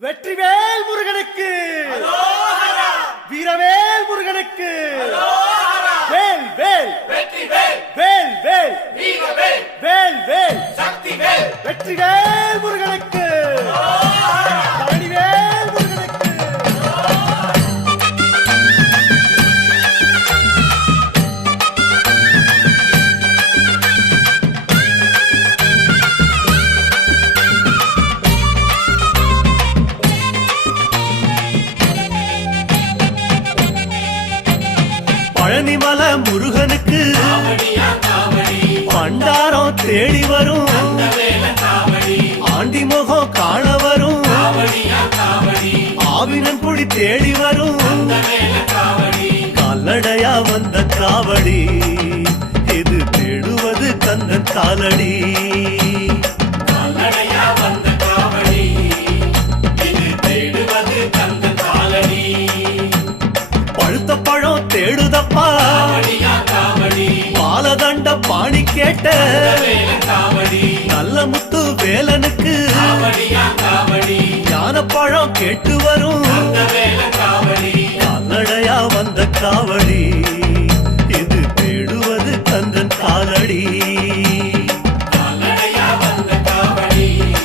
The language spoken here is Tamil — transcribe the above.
வெற்றிவேல் முருகனுக்கு, வீரவேல் முருகனுக்கு, வேல் வேல் வேல் வேல் வேல் வேல் வெற்றிவேல் முருகனுக்கு, பழனிவேல் முருகனுக்கு. பழனிமல முருகனுக்கு பண்டாரம் தேடி வரும், ஆண்டி முகம் காண வரும், ஆவினன் குடி தேடி வரும், கால்நடையா வந்த காவடி இது தேடுவது கந்தன் காலடி. பழுத்த பழம் தேடுதப்பா, பாலதண்ட பாணி கேட்ட நல்ல முத்து வேலனுக்கு, ஞான பழம் கேட்டு வரும், கால்நடையா வந்த காவடி.